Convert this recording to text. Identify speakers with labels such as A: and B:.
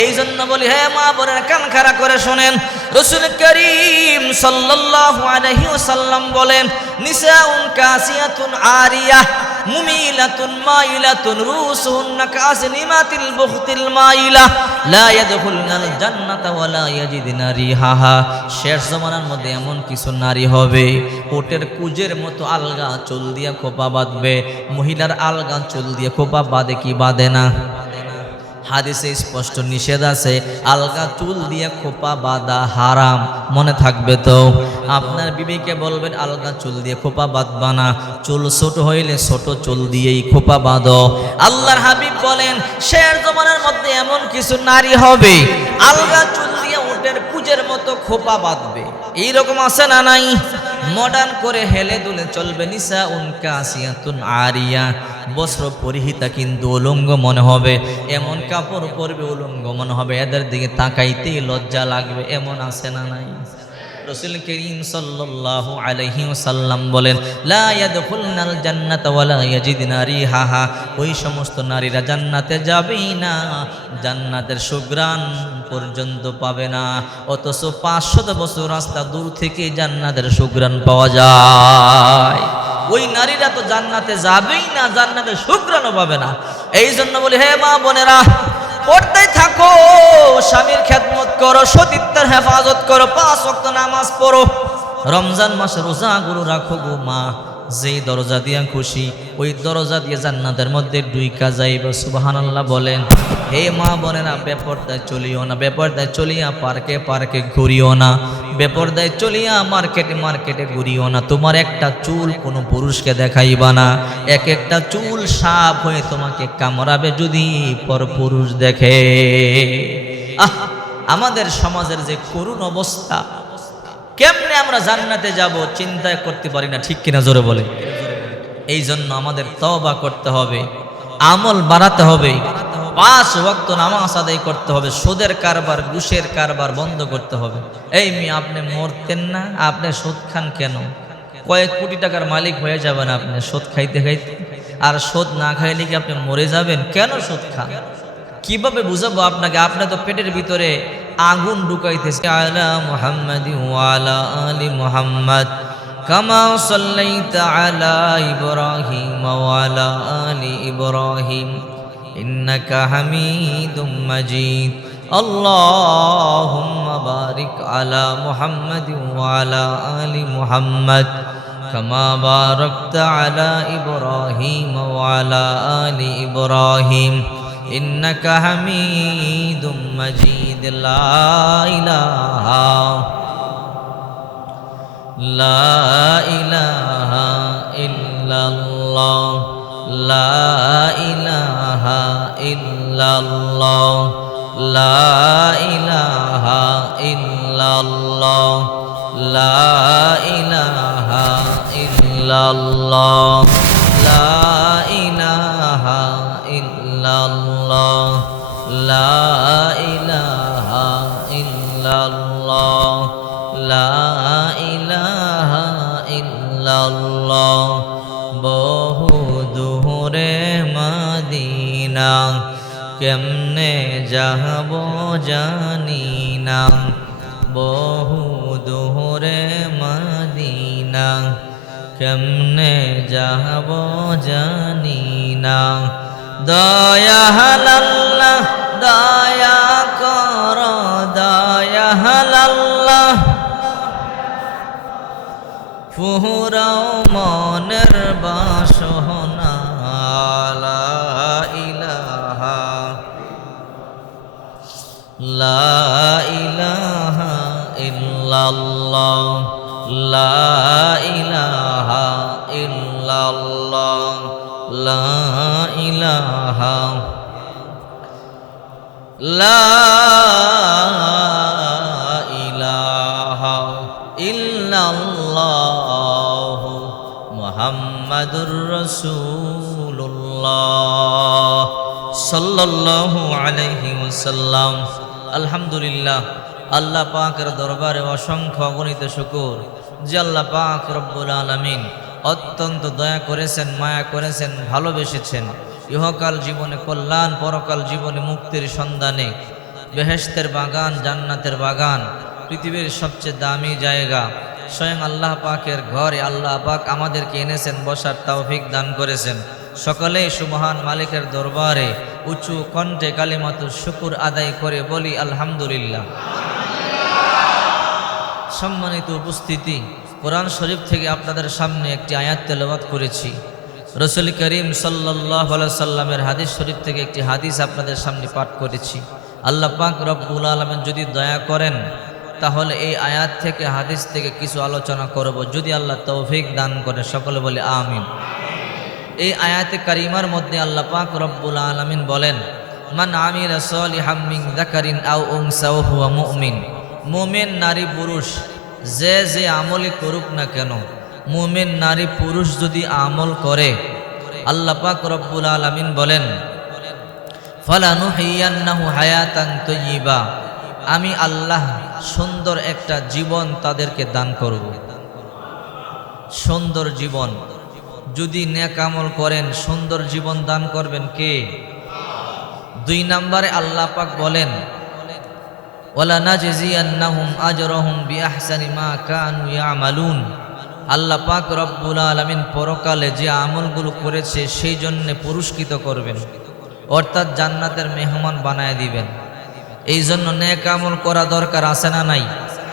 A: এই জন্য বলি হ্যাঁ মা বোনের কান খাড়া করে শোনেন। রসুল করিম সাল্লাল্লাহু আলাইহি ওয়াসাল্লাম বলেন, নিসাউন কাসিয়াতুন আরিয়া, মুমিলাতুন মাইলাতুন, রুসুহুন্না কাসনিমাতিল বুখতিল মাইলা, লা ইয়াদখুলনাল জান্নাতা ওয়া লা ইয়াজিদনা রিহাহা। শেষ জমানার মধ্যে এমন কিছু নারী হবে, ওটের কুজের মতো আলগা চুল দিয়ে খোপা বাঁধবে, মহিলার আলগা চুল দিয়ে খোপা বাঁধে কি বাঁধে না? হাদিসে স্পষ্ট নিষেধ আছে, আলগা চুল দিয়ে খোপা বাঁধা হারাম, মনে থাকবে তো? আপনার বিবেকে বলবেন, আলগা চুল দিয়ে খোপা বাঁধবা না। চুল ছোট হইলে ছোট চুল দিয়েই খোপা বাঁধো। আল্লাহর হাবিব বলেন, শের জমানার মধ্যে এমন কিছু নারী হবে, আলগা চুল দিয়ে উটের কুজের মতো খোপা বাঁধবে। এইরকম আছে না নাই? মডার্ন করে হেলে দুলে চলবে নিসা উনকা আসিয়াতুন আরিয়া। বস্ত্র পরিহিতা কিন্তু উলঙ্গ মনে হবে, এমন কাপড় পরবে উলঙ্গ মনে হবে, এদের দিকে তাকাইতেই লজ্জা লাগবে, এমন আসে না নাই? রসুল করিম সাল্লাল্লাহু আলাইহি ওয়াসাল্লাম বলেন, লা ইয়াদখুলনাল জান্নাতা ইয়াজিদনা রিহাহা। ওই সমস্ত নারীরা জান্নাতে যাবেই না, জান্নাতের সুগ্রাণ পর্যন্ত পাবে না। অথচ পাঁচশত বছর রাস্তা দূর থেকে জান্নাতের সুগ্রাণ পাওয়া যায়। ওই নারীরা তো জান্নাতে যাবেই না, জান্নাতের সুগ্রাণও পাবে না। এই জন্য বলি, হে মা বোনেরা পড়তে থাকো, স্বামীর খেদমত করো, সতীত্বের হেফাজত করো, পাঁচ অক্ত নামাজ পড়ো। রমজান মাসে রোজাগুলো রাখো গো মা। যেই দরজা দিয়া খুশি, ওই দরজা দিয়ে জান্নাতের মধ্যে ডুইকা যাইব সুবাহান আল্লাহ বলেন। হে মা বোনেরা, বেপরদায় চলিও না, বেপরদায় চলিয়া পার্কে পার্কে ঘুরিও না, বেপরদায় চলিয়া মার্কেটে মার্কেটে ঘুরিও না, তোমার একটা চুল কোনো পুরুষকে দেখাইবা না, এক একটা চুল সাপ হয়ে তোমাকে কামড়াবে যদি পর পুরুষ দেখে। আহ, আমাদের সমাজের যে করুণ অবস্থা কেমনে আমরা জান্নাতে যাব চিন্তা করতে পারি না, ঠিক কিনা জোরে বলে? এই জন্য আমাদের তবা করতে হবে, আমল বাড়াতে হবে, পাঁচ ওয়াক্ত নামাজ আদায় করতে হবে, সুদের কারবার, ঘুষের কারবার বন্ধ করতে হবে। এই মি আপনি মরতেন না, আপনি সুদ খান কেন? কয়েক কোটি টাকার মালিক হয়ে যাবেন আপনি, সুদ খাইতে খাইতে। আর সুদ না খাইলে কি আপনি মরে যাবেন? কেন সুদ খান? কীভাবে বুঝাবো আপনাকে? আপনি তো পেটের ভিতরে আগুন ঢুকাইতেছে আলা মুহাম্মাদি ওয়ালা আলি মুহাম্মদ কামা সাল্লাইতা আলা ইব্রাহিম ওয়ালা আলি ইব্রাহিম ইন্নাকা হামিদুম মাজিদ اللهم بارك على محمد وعلى آل محمد كما باركت على إبراهيم وعلى آل إبراهيم إنك حميد مجيد لا إله لا إله إلا الله لا إله إلا الله لا إله إلا الله لا إله إلا الله লা ইলাহা লা ইলাহা বহু কেমনে যাহব জানি না, বহু দুহরে মদিনা, কেমনে যাহব জানি না দয়া দয়া কর, দয়া হালাল্লাহ। ফুরাও মনের বাসনা লা ইলাহা লা ইলাহা ইল্লাল্লাহ, লা ইলাহা ইল্লাল্লাহ, লা ইলাহা লা ইলাহা ইল্লাল্লাহ মুহাম্মাদুর রাসূলুল্লাহ সাল্লাল্লাহু আলাইহি ওয়াসাল্লাম। আলহামদুলিল্লাহ, আল্লাহ পাকের দরবারে অসংখ্য অগণিত শুকুর, যে আল্লাহ পাক রব্বুল আলামিন অত্যন্ত দয়া করেছেন, মায়া করেছেন, ভালোবেসেছেন। ইহকাল জীবনে কল্যাণ, পরকাল জীবনে মুক্তির সন্ধানে। বেহেশতের বাগান, জান্নাতের বাগান, পৃথিবীর সবচেয়ে দামি জায়গা। স্বয়ং আল্লাহ পাকের ঘরে আল্লাহ পাক আমাদেরকে এনেছেন, বসার তৌফিক দান করেছেন। সকলেই সুমহান মালিকের দরবারে উঁচু কণ্ঠে কালিমাতুর শুকুর আদায় করে বলি, আলহামদুলিল্লাহ। সম্মানিত উপস্থিতি কোরআন শরীফ থেকে আপনাদের সামনে একটি আয়াত তেলাওয়াত করেছি। রসুল করিম সাল্লাহ সাল্লামের হাদিস শরীফ থেকে একটি হাদিস আপনাদের সামনে পাঠ করেছি। আল্লাহ পাক রব্বুল আলমেন যদি দয়া করেন, তাহলে এই আয়াত থেকে, হাদিস থেকে কিছু আলোচনা করব। যদি আল্লাহ তৌফিক দান করে, সকলে বলে আমিন। এই আয়াতে কারিমার মধ্যে আল্লাহ পাক রব্বুল আলমিন বলেন, মান আমির মুমিন নারী পুরুষ যে যে আমলই করুক না কেন, মুমিন নারী পুরুষ যদি আমল করে, আল্লাহ পাক রব্বুল আলমিন বলেন ফালানুহিয়ান্নাহু হায়াতান তৈয়িবা আমি আল্লাহ সুন্দর একটা জীবন তাদেরকে দান করব। সুন্দর জীবন। যদি নেক আমল করেন, সুন্দর জীবন দান করবেন কে? দুই নম্বরে আল্লাহ পাক বলেন ওয়ালা নাজজিয়ান্নাহুম আজরাহুম বিআহসানি মা কানু ইয়ামালুন। আল্লাহ পাক রব্বুল আলামিন পরকালে যে আমলগুলো করেছে সেই জন্য পুরস্কৃত করবেন। অর্থাৎ জান্নাতের মেহমান বানায় দিবেন। এই জন্য নেক আমল করা দরকার, আছে না নাই?